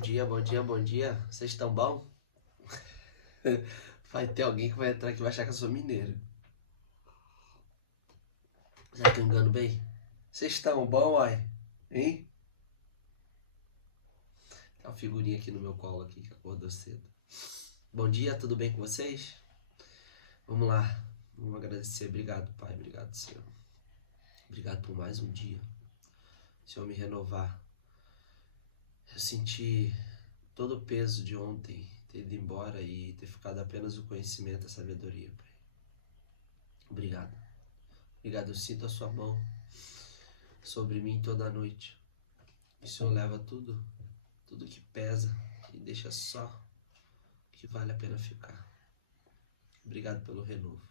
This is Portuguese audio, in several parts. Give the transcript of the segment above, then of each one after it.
dia, bom dia, bom dia. Vocês estão bom? Vai ter alguém que vai entrar aqui e vai achar que eu sou mineiro. Será que eu engano bem? Vocês estão bom, uai? Hein? Tem uma figurinha aqui no meu colo aqui que acordou cedo. Bom dia, tudo bem com vocês? Vamos lá. Vamos agradecer. Obrigado, Pai. Obrigado, Senhor. Obrigado por mais um dia. Senhor, me renovar. Eu senti todo o peso de ontem ter ido embora e ter ficado apenas o conhecimento e a sabedoria, Pai. Obrigado. Obrigado, eu sinto a sua mão sobre mim toda a noite. O Senhor leva tudo que pesa e deixa só o que vale a pena ficar. Obrigado pelo renovo.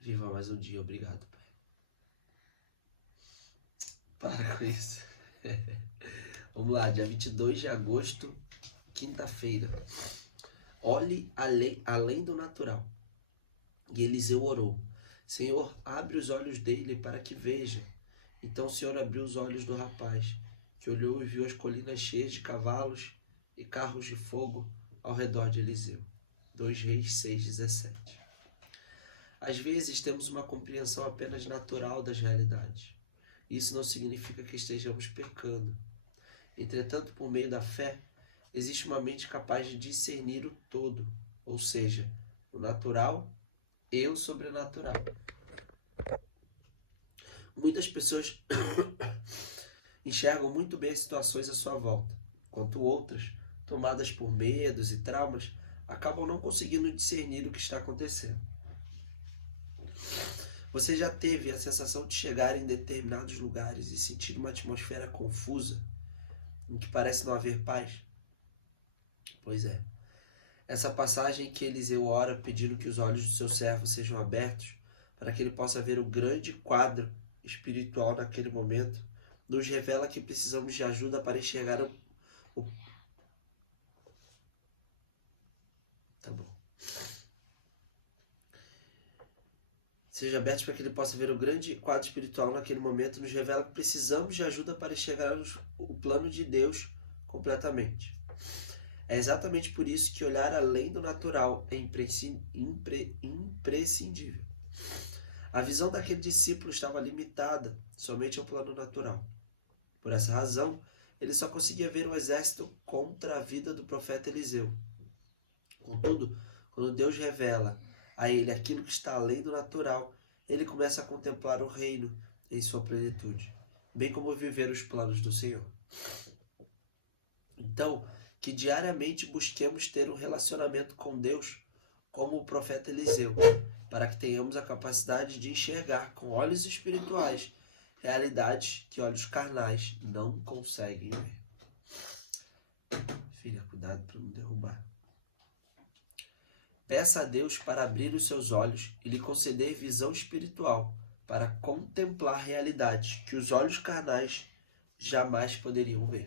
Viva mais um dia, obrigado, Pai. Para com isso. Vamos lá, dia 22 de agosto, quinta-feira. Olhe além do natural. E Eliseu orou: Senhor, abre os olhos dele para que veja. Então o Senhor abriu os olhos do rapaz, que olhou e viu as colinas cheias de cavalos e carros de fogo ao redor de Eliseu. 2 Reis 6,17. Às vezes temos uma compreensão apenas natural das realidades. Isso não significa que estejamos pecando. Entretanto, por meio da fé, existe uma mente capaz de discernir o todo, ou seja, o natural e o sobrenatural. Muitas pessoas enxergam muito bem as situações à sua volta, enquanto outras, tomadas por medos e traumas, acabam não conseguindo discernir o que está acontecendo. Você já teve a sensação de chegar em determinados lugares e sentir uma atmosfera confusa, em que parece não haver paz? Pois é. Essa passagem que Eliseu ora pedindo que os olhos do seu servo sejam abertos para que ele possa ver o grande quadro espiritual naquele momento, nos revela que precisamos de ajuda para enxergar Tá bom. Seja aberto para que ele possa ver o grande quadro espiritual naquele momento, nos revela que precisamos de ajuda para enxergar o plano de Deus completamente. É exatamente por isso que olhar além do natural é imprescindível. A visão daquele discípulo estava limitada somente ao plano natural. Por essa razão, ele só conseguia ver um exército contra a vida do profeta Eliseu. Contudo, quando Deus revela a ele aquilo que está além do natural, ele começa a contemplar o reino em sua plenitude, bem como viver os planos do Senhor. Então, que diariamente busquemos ter um relacionamento com Deus como o profeta Eliseu, para que tenhamos a capacidade de enxergar com olhos espirituais realidades que olhos carnais não conseguem ver. Filha, cuidado para não derrubar. Peça a Deus para abrir os seus olhos e lhe conceder visão espiritual para contemplar realidades que os olhos carnais jamais poderiam ver.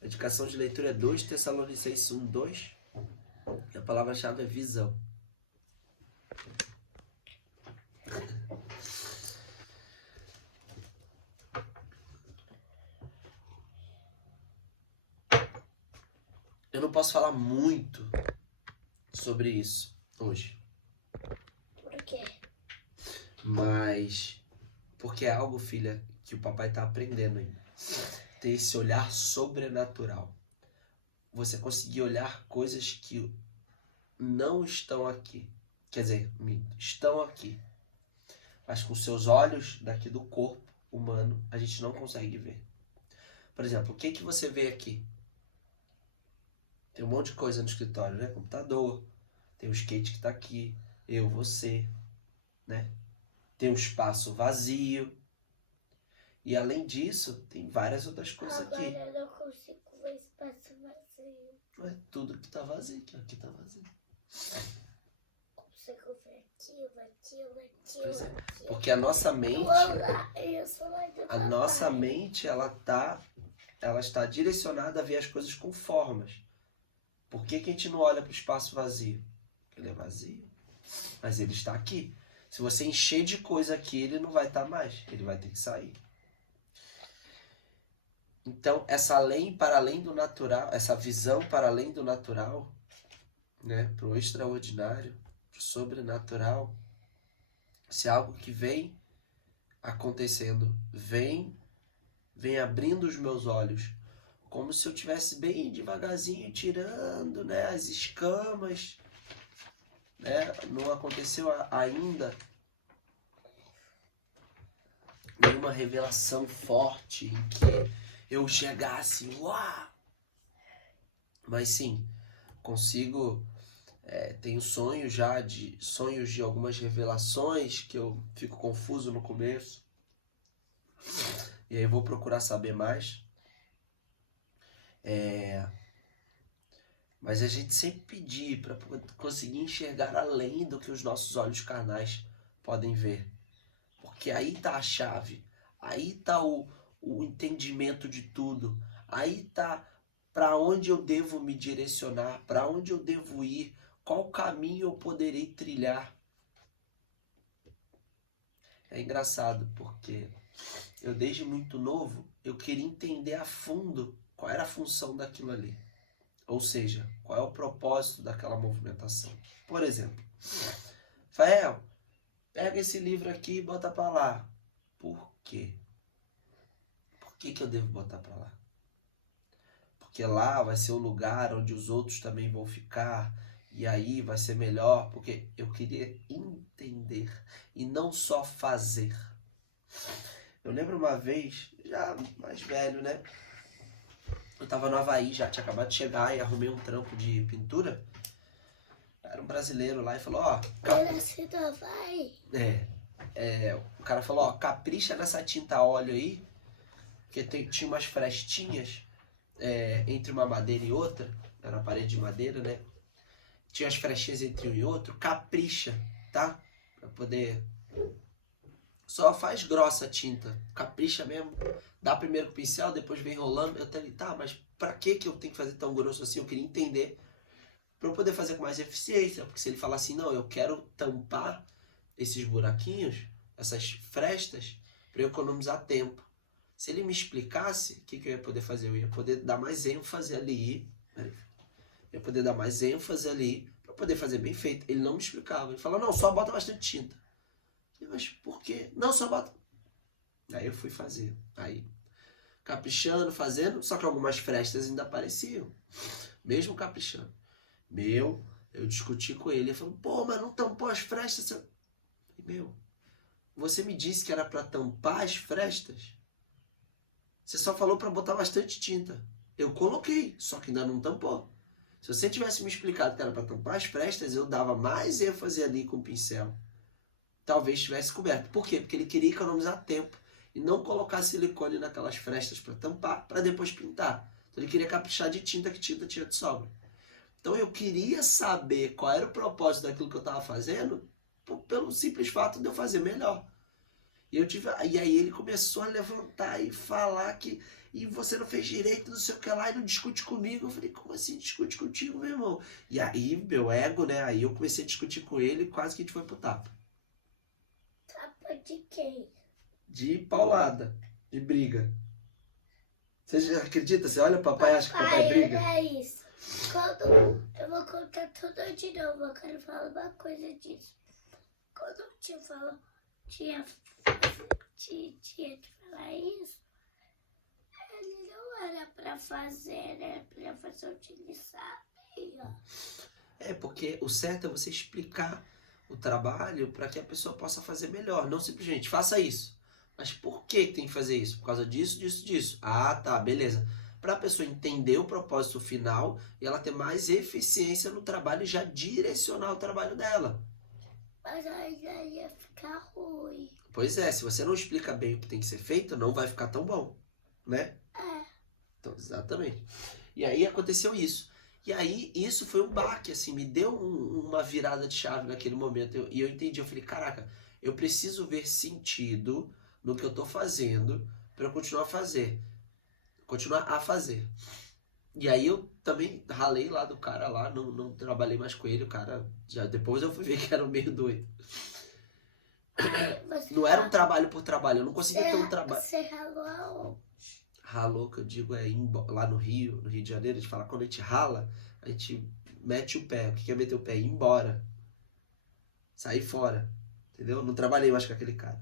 A indicação de leitura é 2 Tessalonicenses 1:2. E a palavra-chave é visão. Eu não posso falar muito sobre isso hoje. Por quê? Mas porque é algo, filha, que o papai está aprendendo ainda. Ter esse olhar sobrenatural. Você conseguir olhar coisas que não estão aqui. Quer dizer, estão aqui. Mas com seus olhos daqui do corpo humano, a gente não consegue ver. Por exemplo, o que você vê aqui? Tem um monte de coisa no escritório, né? Computador, tem o skate que está aqui, eu, você, né? Tem um espaço vazio. E além disso, tem várias outras coisas aqui. Agora eu não consigo ver espaço vazio. Não é tudo que tá vazio, aqui tá vazio. Consigo ver aquilo. Pois é. Porque a nossa mente, ela está direcionada a ver as coisas com formas. Por que a gente não olha para o espaço vazio? Porque ele é vazio. Mas ele está aqui. Se você encher de coisa aqui, ele não vai estar mais. Ele vai ter que sair. Então, essa além para além do natural, essa visão para além do natural, né, para o extraordinário, para o sobrenatural, se é algo que vem acontecendo, vem abrindo os meus olhos, como se eu tivesse bem devagarzinho tirando, né, as escamas, né? Não aconteceu ainda nenhuma revelação forte em que eu chegasse, uau! Mas sim, consigo, tenho sonhos de algumas revelações que eu fico confuso no começo, e aí vou procurar saber mais. Mas a gente sempre pedir para conseguir enxergar além do que os nossos olhos carnais podem ver. Porque aí tá a chave, aí tá o entendimento de tudo, aí tá para onde eu devo me direcionar, para onde eu devo ir, qual caminho eu poderei trilhar. É engraçado porque eu desde muito novo eu queria entender a fundo qual era a função daquilo ali. Ou seja, qual é o propósito daquela movimentação. Por exemplo, Fael, pega esse livro aqui e bota para lá. Por quê? Por que eu devo botar para lá? Porque lá vai ser o lugar onde os outros também vão ficar. E aí vai ser melhor. Porque eu queria entender e não só fazer. Eu lembro uma vez, já mais velho, né? Eu tava no Havaí, já tinha acabado de chegar e arrumei um trampo de pintura. Era um brasileiro lá e falou, ó... o cara falou, ó, capricha nessa tinta óleo aí, porque tinha umas frestinhas entre uma madeira e outra, era uma parede de madeira, né? Tinha as frestinhas entre um e outro, capricha, tá? Pra poder... Só faz grossa a tinta, capricha mesmo. Dá primeiro com o pincel, depois vem rolando. Eu falei, tá, mas pra que eu tenho que fazer tão grosso assim? Eu queria entender pra eu poder fazer com mais eficiência. Porque se ele falar assim, não, eu quero tampar esses buraquinhos, essas frestas, pra eu economizar tempo. Se ele me explicasse, o que eu ia poder fazer? Eu ia poder dar mais ênfase ali. Eu ia poder dar mais ênfase ali pra poder fazer bem feito. Ele não me explicava. Ele falou, não, só bota bastante tinta. Mas por quê? Não, só bota. Aí eu fui fazer. Aí, caprichando, fazendo, só que algumas frestas ainda apareciam. Mesmo caprichando. Eu discuti com ele. Ele falou, pô, mas não tampou as frestas? Você me disse que era pra tampar as frestas? Você só falou pra botar bastante tinta. Eu coloquei, só que ainda não tampou. Se você tivesse me explicado que era pra tampar as frestas, eu dava mais ênfase ali com o pincel. Talvez tivesse coberto. Por quê? Porque ele queria economizar tempo e não colocar silicone naquelas frestas para tampar, para depois pintar. Então ele queria caprichar de tinta, que tinta tinha de sobra. Então eu queria saber qual era o propósito daquilo que eu estava fazendo, pelo simples fato de eu fazer melhor. E aí ele começou a levantar e falar que e você não fez direito, não sei o que lá, e não discute comigo. Eu falei, como assim discute contigo, meu irmão? E aí, meu ego, né? Aí eu comecei a discutir com ele e quase que a gente foi pro tapa. De quem? De paulada, de briga. Você já acredita? Você olha papai e acha que papai briga? É isso. Quando eu vou contar tudo de novo, eu quero falar uma coisa disso. Quando o tio falou, tinha de falar isso, ele não era pra fazer, era pra fazer o que ele sabia. Porque o certo é você explicar o trabalho para que a pessoa possa fazer melhor. Não simplesmente faça isso. Mas por que tem que fazer isso? Por causa disso, disso, disso. Ah, tá, beleza. Para a pessoa entender o propósito final e ela ter mais eficiência no trabalho e já direcionar o trabalho dela. Mas aí ia ficar ruim. Pois é, se você não explica bem o que tem que ser feito, não vai ficar tão bom, né? Então, exatamente. E aí aconteceu isso. E aí, isso foi um baque, assim, me deu uma virada de chave naquele momento. E eu entendi, eu falei, caraca, eu preciso ver sentido no que eu tô fazendo para eu continuar a fazer. E aí eu também ralei lá do cara lá, não trabalhei mais com ele, o cara, já depois eu fui ver que era um meio doido. Não era um trabalho por trabalho, eu não conseguia ter um trabalho. Você ralou aonde? Ralou, que eu digo, lá no Rio de Janeiro, a gente fala, quando a gente rala, a gente mete o pé. O que é meter o pé? Ir embora. Sair fora. Entendeu? Não trabalhei mais com aquele cara.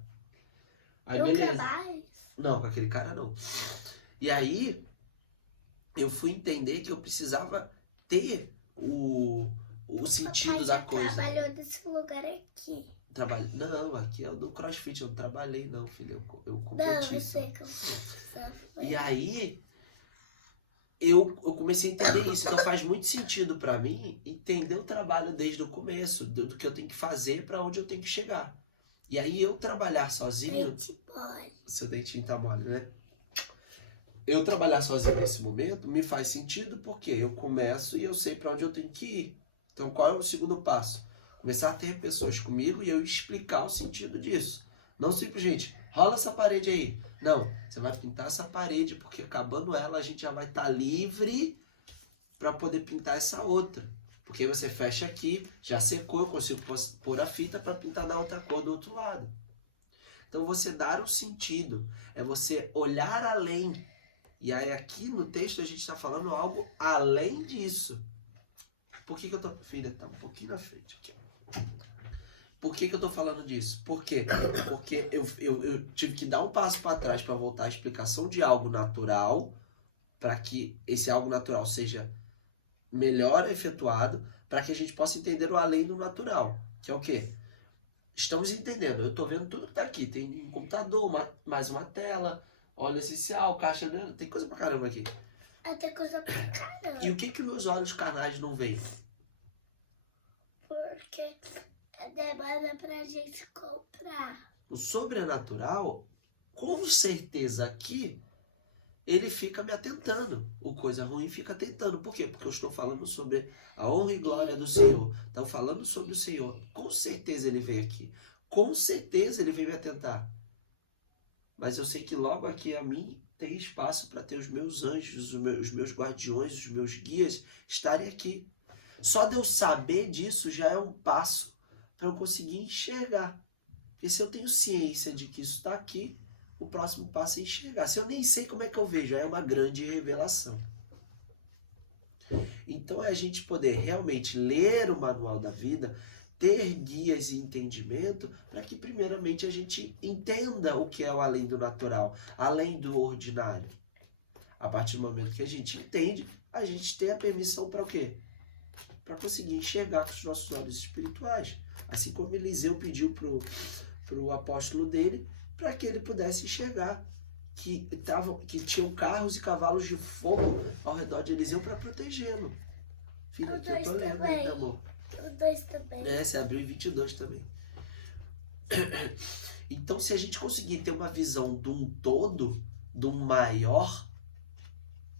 Aí, Nunca beleza. mais. Não, com aquele cara não. E aí, eu fui entender que eu precisava ter o sentido da coisa. Trabalhou nesse lugar aqui. Não, aqui é o do CrossFit, eu não trabalhei não, filho, eu Não, competi eu só. sei como foi. E aí, eu comecei a entender isso, então faz muito sentido pra mim entender o trabalho desde o começo, do que eu tenho que fazer pra onde eu tenho que chegar. E aí, eu trabalhar sozinho... Dente mole. Seu dentinho tá mole, né? Eu trabalhar sozinho nesse momento me faz sentido porque eu começo e eu sei pra onde eu tenho que ir. Então, qual é o segundo passo? Começar a ter pessoas comigo e eu explicar o sentido disso. Não simplesmente, rola essa parede aí. Não, você vai pintar essa parede porque acabando ela a gente já vai estar livre para poder pintar essa outra. Porque aí você fecha aqui, já secou, eu consigo pôr a fita para pintar na outra cor do outro lado. Então você dar o sentido, é você olhar além. E aí aqui no texto a gente está falando algo além disso. Por que eu tô... Filha, tá um pouquinho na frente aqui. Por que eu tô falando disso? Por quê? Porque eu tive que dar um passo para trás para voltar à explicação de algo natural, para que esse algo natural seja melhor efetuado, para que a gente possa entender o além do natural. Que é o quê? Estamos entendendo. Eu tô vendo tudo que tá aqui. Tem um computador, mais uma tela, óleo essencial, caixa... Tem coisa pra caramba aqui. Tem coisa pra caramba. E o que meus olhos carnais não veem? Porque demora pra gente comprar. O sobrenatural, com certeza aqui, ele fica me atentando. O coisa ruim fica atentando. Por quê? Porque eu estou falando sobre a honra e glória do Senhor. Estou falando sobre o Senhor. Com certeza ele veio aqui. Com certeza ele veio me atentar. Mas eu sei que logo aqui a mim tem espaço para ter os meus anjos, os meus guardiões, os meus guias estarem aqui. Só de eu saber disso já é um passo para eu conseguir enxergar. Porque se eu tenho ciência de que isso está aqui, o próximo passo é enxergar. Se eu nem sei como é que eu vejo, já é uma grande revelação. Então é a gente poder realmente ler o manual da vida, ter guias e entendimento, para que primeiramente a gente entenda o que é o além do natural, além do ordinário. A partir do momento que a gente entende, a gente tem a permissão para o quê? Para conseguir enxergar com os nossos olhos espirituais. Assim como Eliseu pediu para o apóstolo dele, para que ele pudesse enxergar que tinham carros e cavalos de fogo ao redor de Eliseu para protegê-lo. Filha, aqui eu tô lendo ainda, amor. O 2 também. Você abriu em 22 também. Então, se a gente conseguir ter uma visão de um todo, de um maior,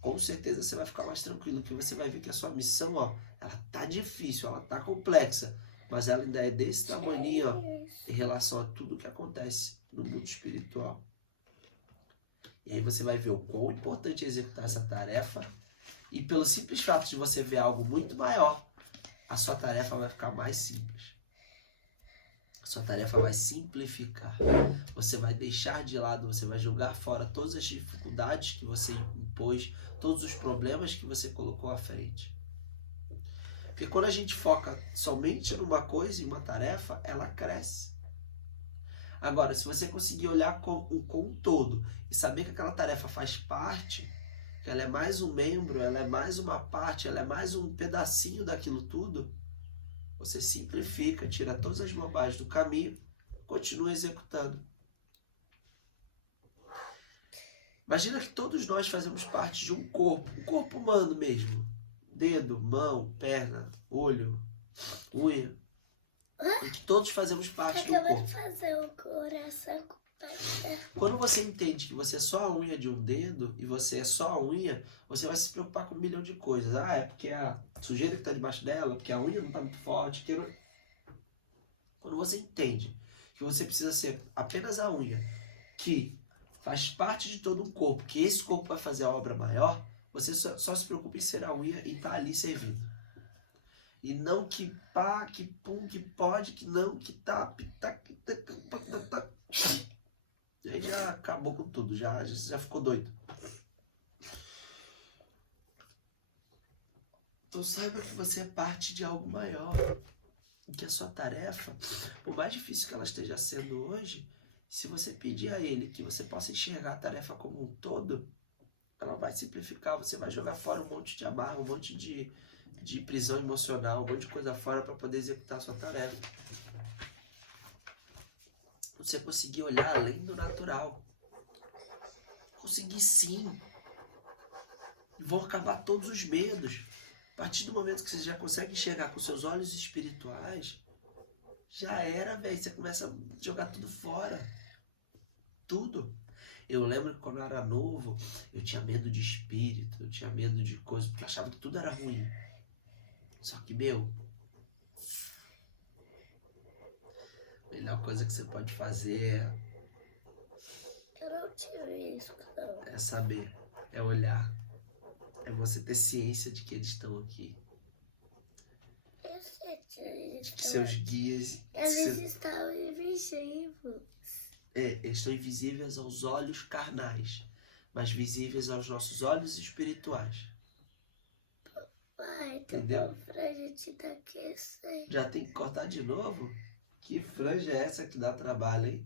com certeza você vai ficar mais tranquilo, porque você vai ver que a sua missão, ó, ela tá difícil, ela tá complexa, mas ela ainda é desse tamanho, ó, em relação a tudo que acontece no mundo espiritual. E aí você vai ver o quão importante é executar essa tarefa, e pelo simples fato de você ver algo muito maior, a sua tarefa vai ficar mais simples. A sua tarefa vai simplificar. Você vai deixar de lado, você vai jogar fora todas as dificuldades que você impôs, todos os problemas que você colocou à frente. Porque quando a gente foca somente numa coisa, em uma tarefa, ela cresce. Agora, se você conseguir olhar com um todo e saber que aquela tarefa faz parte, que ela é mais um membro, ela é mais uma parte, ela é mais um pedacinho daquilo tudo, você simplifica, tira todas as bobagens do caminho, continua executando. Imagina que todos nós fazemos parte de um corpo humano mesmo. Dedo, mão, perna, olho, unha. E que todos fazemos parte do corpo. Acabou de fazer o coração. Quando você entende que você é só a unha de um dedo e você é só a unha, você vai se preocupar com 1 milhão de coisas. Ah, é porque a sujeira que está debaixo dela, porque a unha não está muito forte. Quando você entende que você precisa ser apenas a unha, que faz parte de todo um corpo, que esse corpo vai fazer a obra maior, você só se preocupa em ser a unha e tá ali servindo. E não que pá, que pum, que pode, que não, que tá. E aí já acabou com tudo, já ficou doido. Então saiba que você é parte de algo maior. E que a sua tarefa, por mais difícil que ela esteja sendo hoje, se você pedir a Ele que você possa enxergar a tarefa como um todo, ela vai simplificar. Você vai jogar fora um monte de amarra, um monte de prisão emocional, um monte de coisa fora para poder executar a sua tarefa. Você conseguir olhar além do natural. Conseguir sim. Vão acabar todos os medos. A partir do momento que você já consegue enxergar com seus olhos espirituais, já era, velho. Você começa a jogar tudo fora. Tudo. Eu lembro que quando eu era novo, eu tinha medo de espírito, eu tinha medo de coisas, porque eu achava que tudo era ruim. Só que, a melhor coisa que você pode fazer Eu não tive isso, não. é saber, é olhar. É você ter ciência de que eles estão aqui. Eu sei que eles Que seus guias... Eles estão invisíveis. Eles estão invisíveis aos olhos carnais, mas visíveis aos nossos olhos espirituais. Pai, Entendeu? Pra gente tá aquecendo. Já tem que cortar de novo? Que franja é essa que dá trabalho, hein?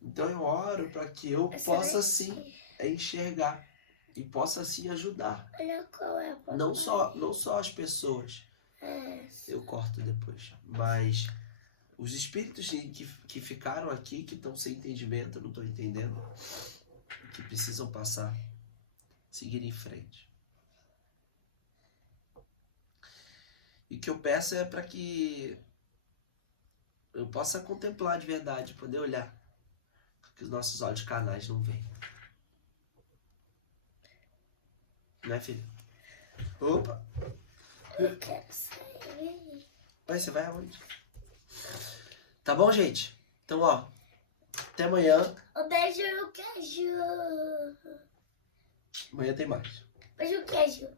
Então eu oro para que eu possa sim enxergar e possa sim ajudar. Olha qual é a papai. Não só as pessoas. Eu corto depois. Mas os espíritos que ficaram aqui, que estão sem entendimento, eu não estou entendendo, que precisam passar, seguir em frente. E o que eu peço é para que eu possa contemplar de verdade, poder olhar, que os nossos olhos carnais não veem. Né, filho? Opa! Eu quero sair. Vai, você vai aonde? Tá bom, gente? Então, ó, até amanhã. Um beijo, queijo. Amanhã tem mais. Beijo, queijo.